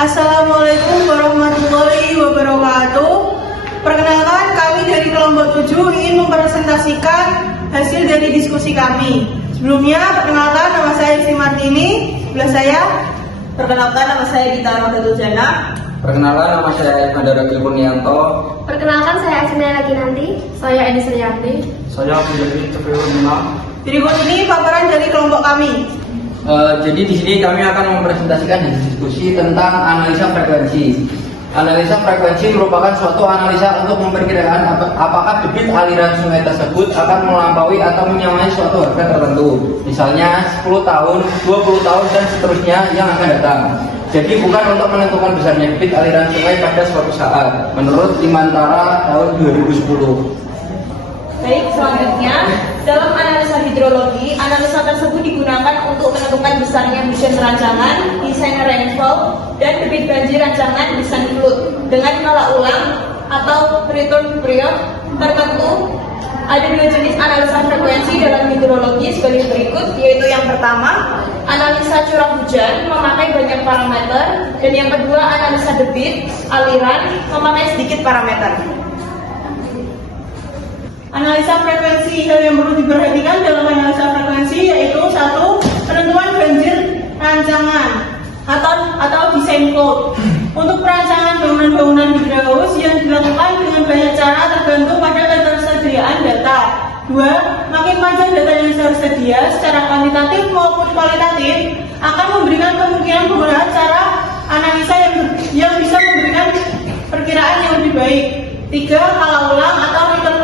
Assalamualaikum warahmatullahi wabarakatuh. Perkenalkan, kami dari kelompok 7 ingin mempresentasikan hasil dari diskusi kami. Sebelumnya, perkenalkan, nama saya Sri Martini. Sebelah saya. Perkenalkan, nama saya Dita Rodatul Jana. Perkenalkan, nama saya Mandara Kilpurnianto. Perkenalkan, saya Asmina Laginanti. Saya Edi Suryati. Saya Abdul Cefeulina. Berikut ini paparan dari kelompok kami. Jadi di sini kami akan mempresentasikan diskusi tentang analisa frekuensi. Analisa frekuensi merupakan suatu analisa untuk memperkirakan apakah debit aliran sungai tersebut akan melampaui atau menyamai suatu harga tertentu. Misalnya 10 tahun, 20 tahun, dan seterusnya yang akan datang. Jadi bukan untuk menentukan besarnya debit aliran sungai pada suatu saat, menurut Imantara tahun 2010. Baik, selanjutnya dalam analisa hidrologi, analisa tersebut digunakan untuk menentukan besarnya hujan rancangan, desain rainfall, dan debit banjir rancangan desain flood dengan menolak ulang atau return period tertentu. Ada dua jenis analisa frekuensi dalam hidrologi sebagai berikut, yaitu yang pertama, analisa curah hujan memakai banyak parameter, dan yang kedua, analisa debit aliran memakai sedikit parameter. Analisa frekuensi, hal yang perlu diperhatikan dalam analisa frekuensi yaitu 1. Penentuan banjir rancangan atau desain code. Untuk perancangan bangunan-bangunan hidraulis yang dilakukan dengan banyak cara tergantung pada ketersediaan data. 2. Makin panjang data yang tersedia secara kuantitatif maupun kualitatif akan memberikan kemungkinan penggunaan cara analisa yang bisa memberikan perkiraan yang lebih baik. 3. Kala ulang atau return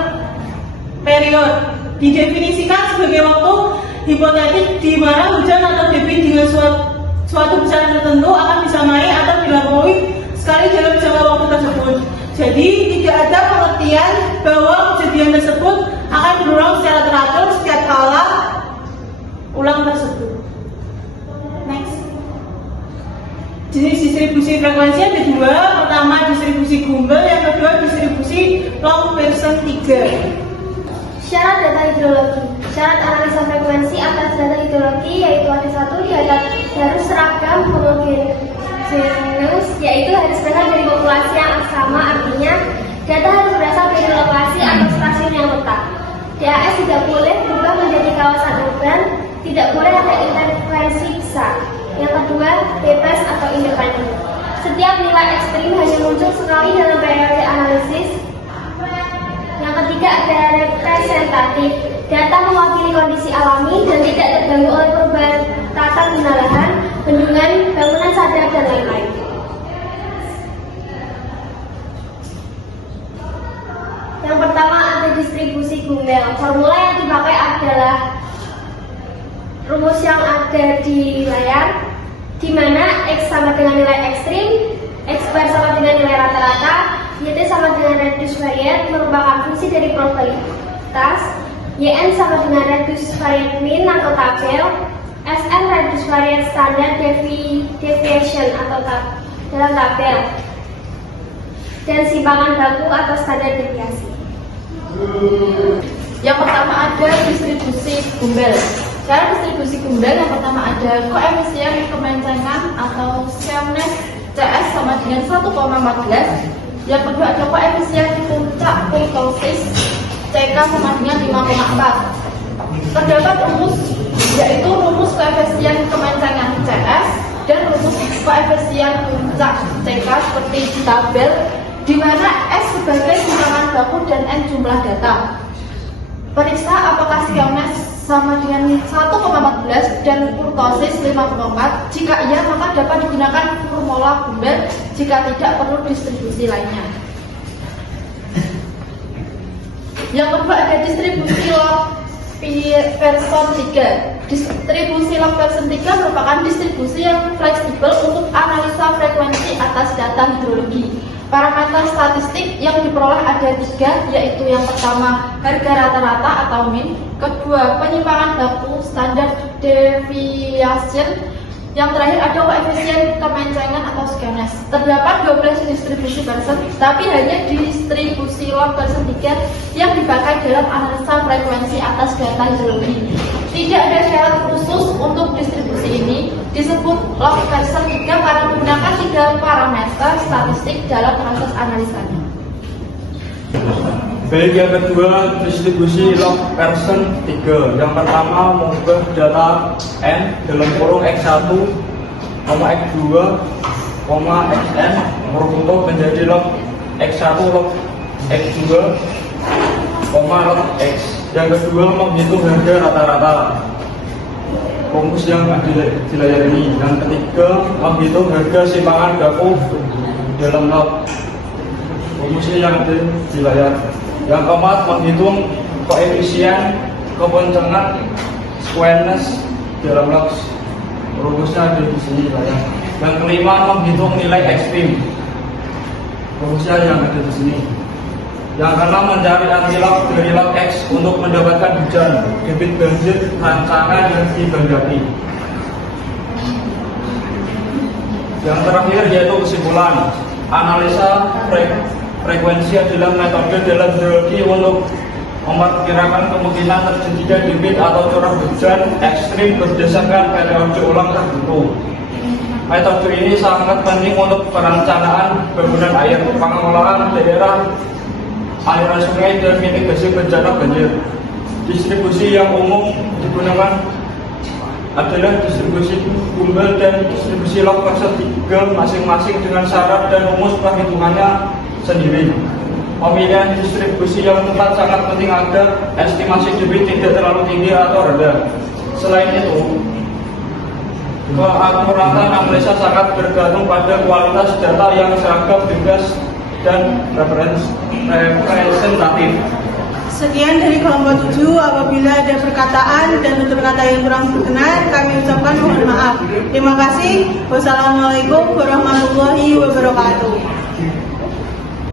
period didefinisikan sebagai waktu hipotetik di mana hujan atau debit dengan suatu besaran tertentu akan disamai atau dilampaui sekali dalam jangka waktu tersebut. Jadi tidak ada pengertian bahwa kejadian tersebut akan berulang secara teratur setiap kala ulang tersebut. Next. Jenis distribusi frekuensi ada dua. Pertama distribusi Gumbel, yang kedua distribusi long version 3. Syarat data hidrologi. Syarat analisa frekuensi atas data hidrologi yaitu ada 1, harus seragam homogeneous, yaitu harus berasal dari populasi yang sama, artinya data harus berasal dari lokasi atau stasiun yang tetap. DAS tidak boleh berubah menjadi kawasan urban, tidak boleh ada interferensi besar. Yang kedua, bebas atau independen. Setiap nilai ekstrim hanya muncul sekali dalam periode analisis. Yang ketiga, ada representatif. Data mewakili kondisi alami dan tidak terganggu oleh perubahan tata guna lahan, bendungan, bangunan sadar, dan lain-lain. Yang pertama ada distribusi Gumbel. Formula yang dipakai adalah rumus yang ada di layar, di mana X sama dengan nilai ekstrim, X bar sama dengan nilai rata-rata, YT sama dengan radius variat merupakan fungsi dari probabilitas, YN sama dengan radius variat min atau tabel, SN radius variat standar deviation atau dalam tabel, dan simpangan baku atau standar deviasi. Yang pertama ada distribusi Gumbel. Cara distribusi Gumbel yang pertama ada koefisien kemencengan atau skewness CS sama dengan 1,14. Yang kedua ada koefisien puncak kurtosis CK sama dengan 5,4. Terdapat rumus, yaitu rumus koefisien kemencengan CS dan rumus koefisien puncak CK seperti di tabel, di mana S sebagai simpangan baku dan N jumlah data. Periksa apakah skewness sama dengan 1,14 dan kurtosis 5,4. Jika iya, maka dapat digunakan formula Gumbel. Jika tidak, perlu distribusi lainnya. Yang kedua ada distribusi log version 3. Distribusi log version 3 merupakan distribusi yang fleksibel untuk analisa frekuensi atas data hidrologi. Parameter statistik yang diperoleh ada 3, yaitu yang pertama harga rata-rata atau min, kedua penyimpangan baku standar deviation, yang terakhir ada koefisien kemencengan atau skewness. Terdapat 12 distribusi version, tapi hanya distribusi log version 3 yang dipakai dalam analisa frekuensi atas data hidrologi. Tidak ada syarat khusus untuk distribusi ini. Disebut log person jika para menggunakan 3 parameter statistik dalam proses analisanya. Baik, yang kedua distribusi log person 3. Yang pertama mengubah data n dalam kurung x1, x2, xn merubah menjadi log x1 log x2, log x. Yang kedua menghitung harga rata-rata. Rumus yang ada di layar ini. Yang ketiga menghitung harga simpangan gaku dalam log. Rumusnya yang ada di layar. Yang keempat menghitung koefisien kebencangan squareness dalam log. Rumusnya ada di sini layar. Yang kelima menghitung nilai ekstrim. Rumusnya yang ada di sini. Yang keenam mencari antilog dari log x untuk mendapatkan hujan debit banjir rancangan yang dibandati. Yang terakhir yaitu kesimpulan. Analisa frekuensi adalah metode dalam geologi untuk memperkirakan kemungkinan terjadinya debit atau curah hujan ekstrim berdasarkan periode ulang tertentu. Metode ini sangat penting untuk perencanaan bangunan air, pengelolaan daerah, aliran sungai, dan mitigasi bencana banjir. Distribusi yang umum digunakan adalah distribusi Gumbel dan distribusi log person 3 masing-masing dengan syarat dan rumus perhitungannya sendiri. Pemilihan distribusi yang tepat sangat penting agar estimasi debit tidak terlalu tinggi atau rendah. Selain itu, keakuratan analisa sangat bergantung pada kualitas data yang seragam, bebas, dan representatif. Sekian dari kelompok 7. Apabila ada perkataan dan tutur kata yang kurang berkenan, kami ucapkan mohon maaf. Terima kasih. Wassalamualaikum warahmatullahi wabarakatuh.